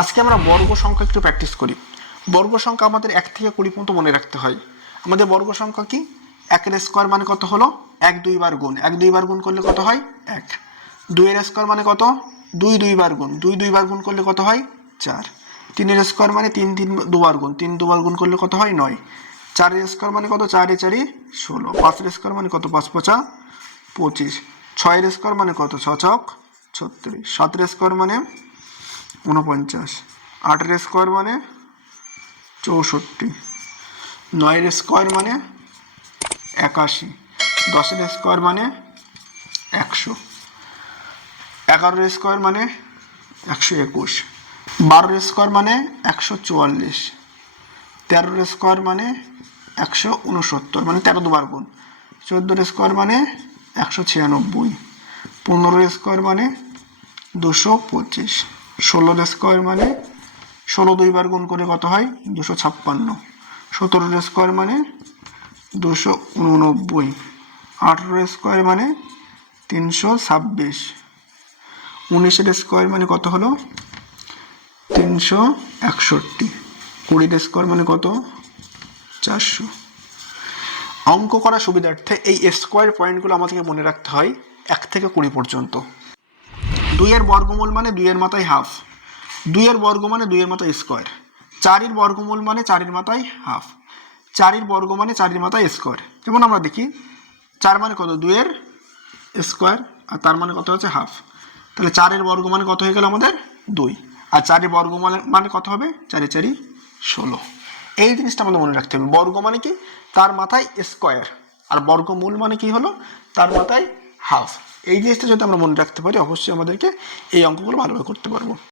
আজকে আমরা বর্গ সংখ্যা একটু প্র্যাকটিস করি। বর্গ সংখ্যা আমাদের 1 থেকে 20 পর্যন্ত মনে রাখতে হয়। আমাদের বর্গ সংখ্যা কি? 1 এর স্কয়ার মানে কত হলো? 1 2 বার গুণ, 1 2 বার গুণ করলে কত হয়? 1। 2 এর স্কয়ার মানে কত? 2 2 বার গুণ, 2 2 বার গুণ করলে কত হয়? 4। 3 এর স্কয়ার মানে 3 3 2 বার গুণ, 3 2 বার গুণ করলে কত হয়? 9। 4 এর স্কয়ার মানে কত? 4 এ 4 16। 5 এর স্কয়ার মানে কত? 5 5 25। 6 এর স্কয়ার মানে কত? 6 6 36। 7 এর স্কয়ার মানে 49। 8 এর স্কয়ার মানে 64। 9 এর স্কয়ার মানে 81। 10 এর স্কয়ার মানে 100। 11 এর স্কয়ার মানে 121। 12 এর স্কয়ার মানে 144। 13 এর স্কয়ার মানে 169, মানে 13 দুবার গুণ। 14 এর স্কয়ার মানে 196। 15 এর স্কয়ার মানে 225। 16 এর স্কয়ার মানে 16 দুইবার গুণ করে কত হয়? 256। 17 এর স্কয়ার মানে 289। 18 এর স্কয়ার মানে 326। 19 এর স্কয়ার মানে কত হলো? 361। 20 এর স্কয়ার মানে কত? 400। অঙ্ক করার সুবিধার্থে এই স্কয়ার পয়েন্টগুলো আমাদেরকে মনে রাখতে হয় 1 থেকে 20 পর্যন্ত। 2 এর বর্গমূল মানে 2 এর মাথায় হাফ। 2 এর বর্গ মানে 2 এর মাথায় স্কয়ার। 4 এর বর্গমূল মানে 4 এর মাথায় হাফ। 4 এর বর্গ মানে 4 এর মাথায় স্কয়ার। যেমন আমরা দেখি 4 মানে কত? 2 এর স্কয়ার, আর তার মানে কত হচ্ছে? হাফ। তাহলে 4 এর বর্গ মানে কত হয়ে গেল আমাদের? 2। আর 4 এর বর্গ মানে কত হবে? 4 এ 4 16। এই জিনিসটা আমাদের মনে রাখতে হবে। বর্গ মানে কি? তার মাথায় স্কয়ার। আর বর্গমূল মানে কি হলো? তার মাথায় হাফ। এই জিনিসটা যদি আমরা মনে রাখতে পারি, অবশ্যই আমাদেরকে এই অঙ্কগুলো ভালোভাবে করতে পারবো।